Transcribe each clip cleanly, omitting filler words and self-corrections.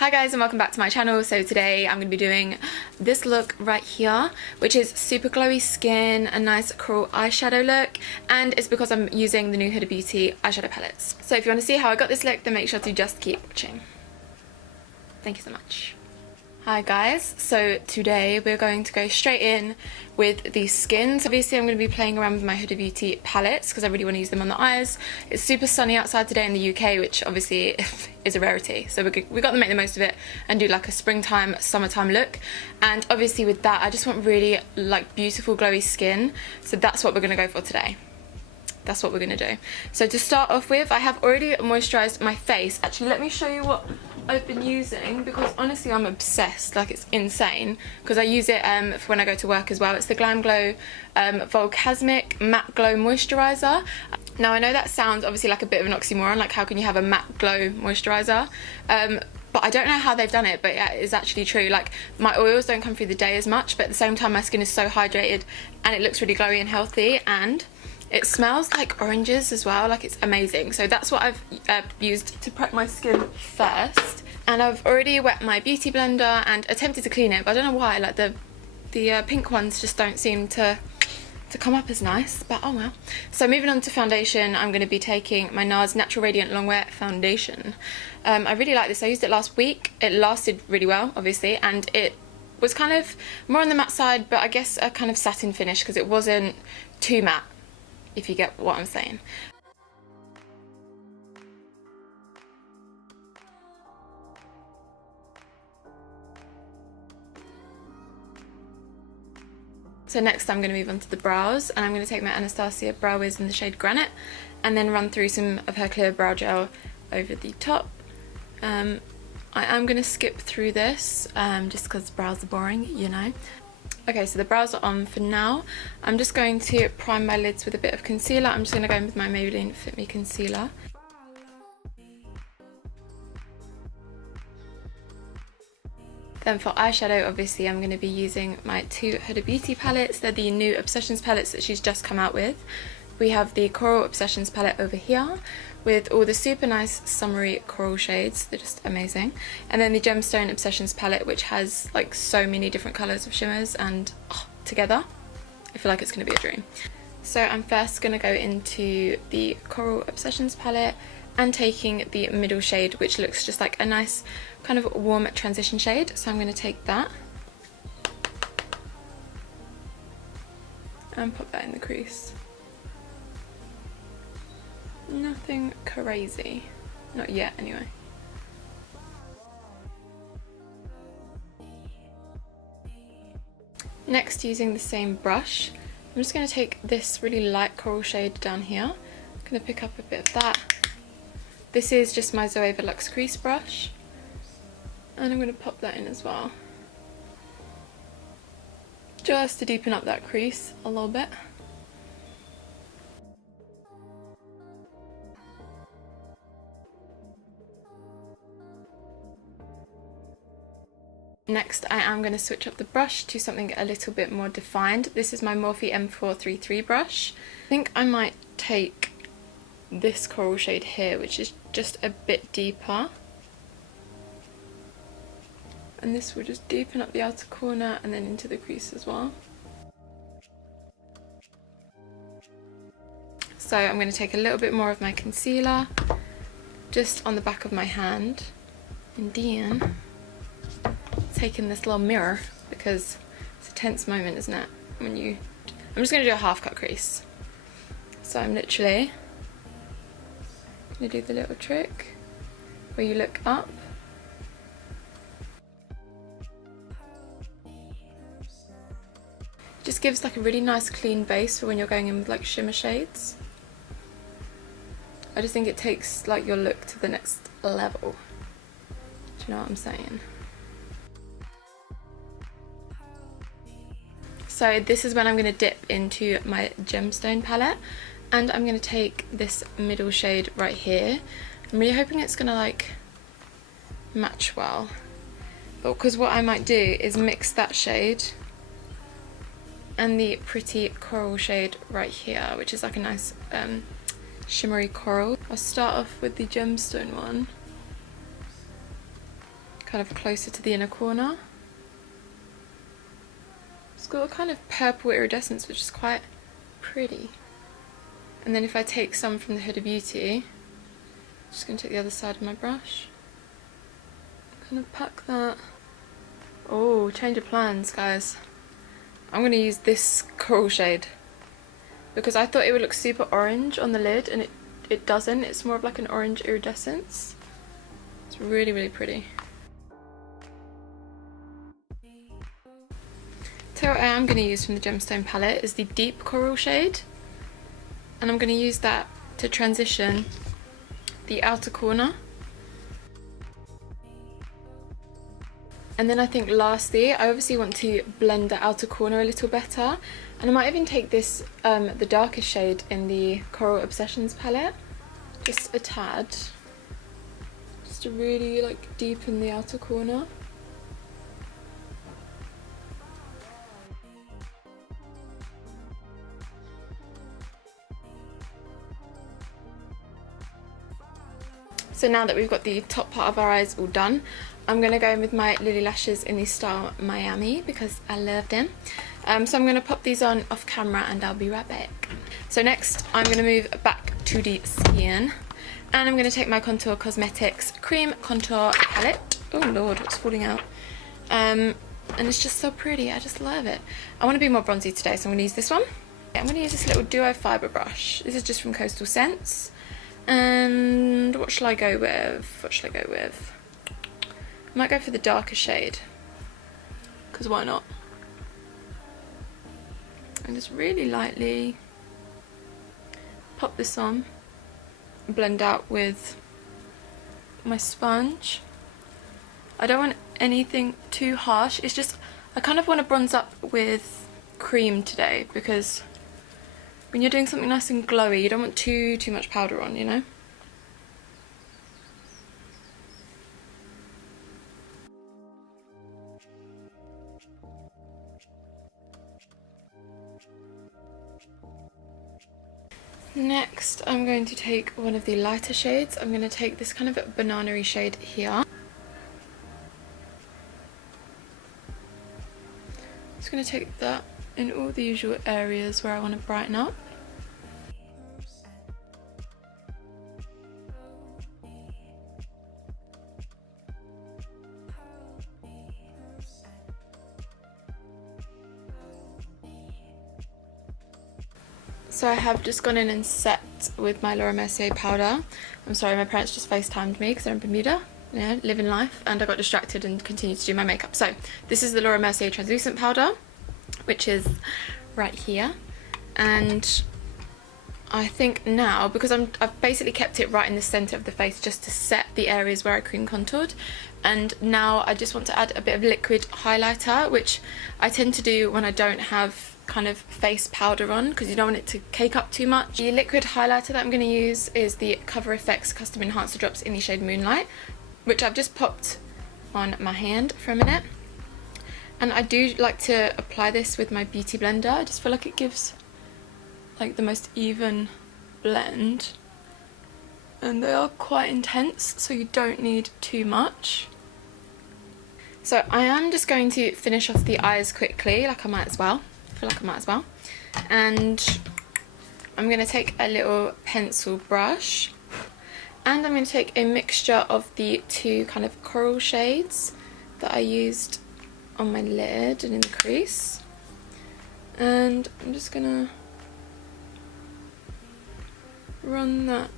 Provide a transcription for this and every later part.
Hi guys and welcome back to my channel. So today I'm going to be doing this look right here, which is super glowy skin, a nice coral eyeshadow look, and it's because I'm using the new Huda Beauty eyeshadow palettes. So if you want to see how I got this look, then make sure to just keep watching. Thank you so much. Hi guys, so today we're going to go straight in with the skins. Obviously I'm going to be playing around with my Huda Beauty palettes because I really want to use them on the eyes. It's super sunny outside today in the UK, which obviously is a rarity, so we got to make the most of it and do like a springtime, summertime look. And obviously with that I just want really like beautiful glowy skin, so that's what we're going to go for today. That's what we're going to do. So to start off with, I have already moisturised my face. Actually, let me show you what I've been using, because honestly I'm obsessed, like it's insane, because I use it for when I go to work as well. It's the Glam Glow Volcasmic Matte Glow Moisturiser. Now I know that sounds obviously like a bit of an oxymoron, like how can you have a matte glow moisturiser? But I don't know how they've done it, but yeah, it's actually true. Like my oils don't come through the day as much, but at the same time my skin is so hydrated and it looks really glowy and healthy, and it smells like oranges as well, like it's amazing. So that's what I've used to prep my skin first. And I've already wet my beauty blender and attempted to clean it, but I don't know why, like the pink ones just don't seem to come up as nice, but oh well. So moving on to foundation, I'm going to be taking my Nars Natural Radiant Longwear Foundation. I really like this. I used it last week. It lasted really well, obviously, and it was kind of more on the matte side, but I guess a kind of satin finish because it wasn't too matte, if you get what I'm saying. So next I'm going to move on to the brows, and I'm going to take my Anastasia Brow Wiz in the shade Granite and then run through some of her clear brow gel over the top. I am going to skip through this just because brows are boring, you know. Okay, so the brows are on for now. I'm just going to prime my lids with a bit of concealer. I'm just going to go in with my Maybelline Fit Me Concealer. Then for eyeshadow, obviously I'm going to be using my two Huda Beauty palettes. They're the new Obsessions palettes that she's just come out with. We have the Coral Obsessions palette over here with all the super nice summery coral shades. They're just amazing. And then the Gemstone Obsessions palette, which has like so many different colours of shimmers, and together I feel like it's going to be a dream. So I'm first going to go into the Coral Obsessions palette and taking the middle shade, which looks just like a nice kind of warm transition shade. So I'm going to take that and pop that in the crease. Nothing crazy, not yet anyway. Next, using the same brush, I'm just going to take this really light coral shade down here. I'm going to pick up a bit of that. This is just my Zoe Velux crease brush, and I'm going to pop that in as well, just to deepen up that crease a little bit. Next, I am going to switch up the brush to something a little bit more defined. This is my Morphe M433 brush. I think I might take this coral shade here, which is just a bit deeper. And this will just deepen up the outer corner and then into the crease as well. So I'm going to take a little bit more of my concealer just on the back of my hand, and then taking this little mirror, because it's a tense moment, isn't it, when you... I'm just going to do a half cut crease. So I'm literally going to do the little trick where you look up. Just gives like a really nice clean base for when you're going in with like shimmer shades. I just think it takes like your look to the next level. Do you know what I'm saying? So this is when I'm going to dip into my Gemstone palette, and I'm going to take this middle shade right here. I'm really hoping it's going to like match well, but because what I might do is mix that shade and the pretty coral shade right here, which is like a nice shimmery coral. I'll start off with the Gemstone one kind of closer to the inner corner. It's got a kind of purple iridescence, which is quite pretty. And then if I take some from the Huda Beauty, I'm just going to take the other side of my brush, kind of pack that. Oh, change of plans, guys. I'm going to use this coral shade because I thought it would look super orange on the lid, and it doesn't. It's more of like an orange iridescence. It's really, really pretty. So what I am going to use from the Gemstone palette is the deep coral shade, and I'm going to use that to transition the outer corner. And then I think lastly, I obviously want to blend the outer corner a little better, and I might even take this, the darkest shade in the Coral Obsessions palette, just a tad, just to really like deepen the outer corner. So now that we've got the top part of our eyes all done, I'm going to go in with my Lilly lashes in the style Miami because I love them. So I'm going to pop these on off camera and I'll be right back. So next I'm going to move back to the skin, and I'm going to take my Contour Cosmetics Cream Contour Palette. Oh lord, what's falling out? And it's just so pretty, I just love it. I want to be more bronzy today, so I'm going to use this one. I'm going to use this little Duo Fibre brush. This is just from Coastal Scents. And what shall I go with? What shall I go with? I might go for the darker shade, because why not? And just really lightly pop this on, blend out with my sponge. I don't want anything too harsh, it's just I kind of want to bronze up with cream today, because when you're doing something nice and glowy, you don't want too much powder on, you know? Next, I'm going to take one of the lighter shades. I'm going to take this kind of banana-y shade here. Just going to take that in all the usual areas where I want to brighten up. So I have just gone in and set with my Mercier powder. I'm sorry, my parents just FaceTimed me because they're in Bermuda. Yeah, living life, and I got distracted and continued to do my makeup. So this is the Mercier translucent powder, which is right here. And I think now, because I've basically kept it right in the centre of the face just to set the areas where I cream contoured, and now I just want to add a bit of liquid highlighter, which I tend to do when I don't have kind of face powder on, because you don't want it to cake up too much. The liquid highlighter that I'm going to use is the Cover FX Custom Enhancer Drops in the shade Moonlight, which I've just popped on my hand for a minute. And I do like to apply this with my beauty blender. I just feel like it gives like the most even blend, and they are quite intense, so you don't need too much. So I am just going to finish off the eyes quickly, like I might as well. I feel like I might as well. And I'm going to take a little pencil brush, and I'm going to take a mixture of the two kind of coral shades that I used on my lid and in the crease, and I'm just going to run that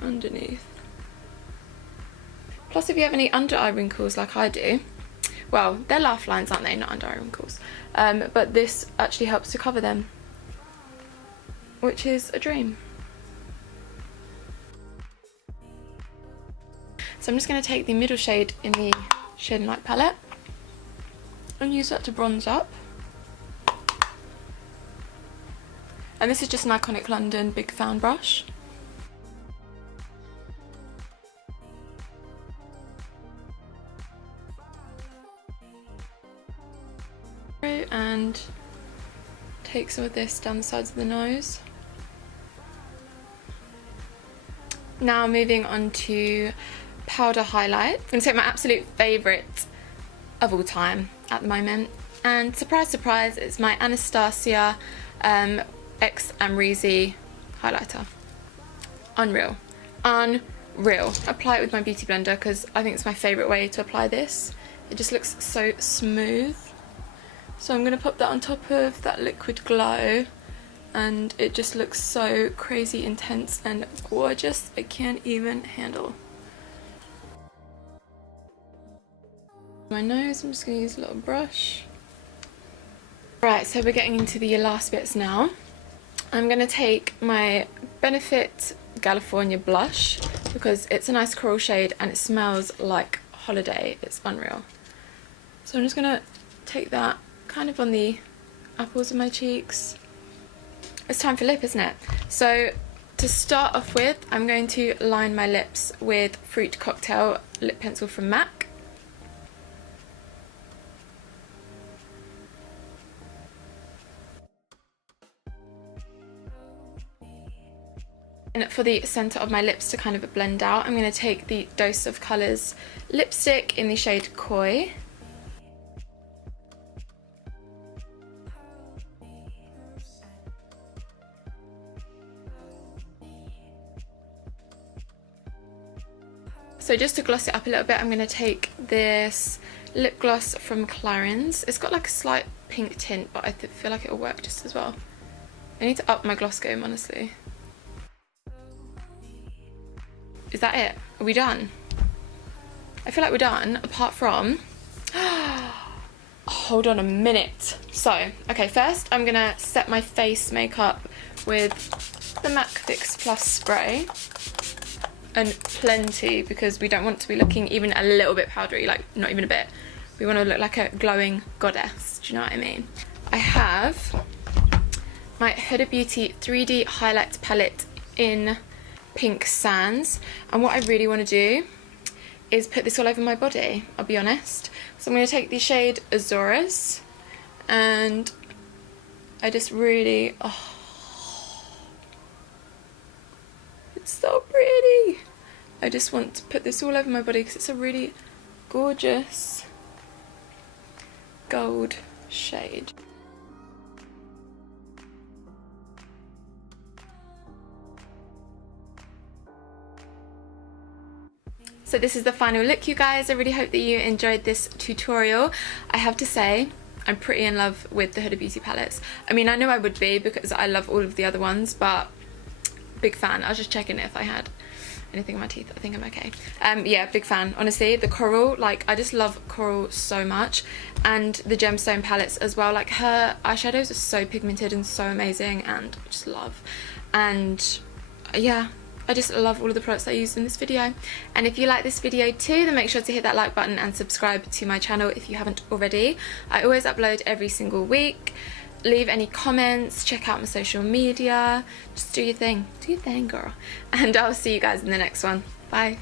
underneath. Plus, if you have any under eye wrinkles like I do, well, they're laugh lines, aren't they? Not under eye wrinkles. But this actually helps to cover them, which is a dream. So I'm just going to take the middle shade in the Shade and Light palette and use that to bronze up. And this is just an Iconic London Big Fan brush. And take some of this down the sides of the nose. Now moving on to powder highlight. I'm going to take my absolute favourite of all time at the moment. And surprise, surprise, it's my Anastasia X Amrezy highlighter. Unreal. Unreal. Apply it with my beauty blender because I think it's my favourite way to apply this. It just looks so smooth. So I'm going to pop that on top of that liquid glow. And it just looks so crazy intense and gorgeous. I can't even handle. My nose, I'm just going to use a little brush. Right, so we're getting into the last bits now. I'm going to take my Benefit California blush because it's a nice coral shade and it smells like holiday. It's unreal. So I'm just going to take that kind of on the apples of my cheeks. It's time for lip, isn't it? So to start off with, I'm going to line my lips with Fruit Cocktail lip pencil from MAC. And for the centre of my lips to kind of blend out, I'm going to take the Dose of Colours lipstick in the shade Koi. So just to gloss it up a little bit, I'm going to take this lip gloss from Clarins. It's got like a slight pink tint, but I feel like it'll work just as well. I need to up my gloss game, honestly. Is that it? Are we done? I feel like we're done, apart from... Hold on a minute. So, okay, first I'm going to set my face makeup with the MAC Fix Plus spray. And plenty, because we don't want to be looking even a little bit powdery, like not even a bit. We want to look like a glowing goddess, do you know what I mean? I have my Huda Beauty 3D Highlight Palette in Pink Sands, and what I really want to do is put this all over my body, I'll be honest. So I'm going to take the shade Azores, and I just really, it's so pretty. I just want to put this all over my body because it's a really gorgeous gold shade. So this is the final look, you guys. I really hope that you enjoyed this tutorial. I have to say, I'm pretty in love with the Huda Beauty palettes. I mean, I know I would be because I love all of the other ones, but big fan. I was just checking if I had anything in my teeth. I think I'm okay. Yeah, big fan. Honestly, the coral, like, I just love coral so much. And the Gemstone palettes as well. Like, her eyeshadows are so pigmented and so amazing, and I just love. And yeah, I just love all of the products I used in this video. And if you like this video too, then make sure to hit that like button and subscribe to my channel if you haven't already. I always upload every single week. Leave any comments, check out my social media, just do your thing, girl. And I'll see you guys in the next one. Bye.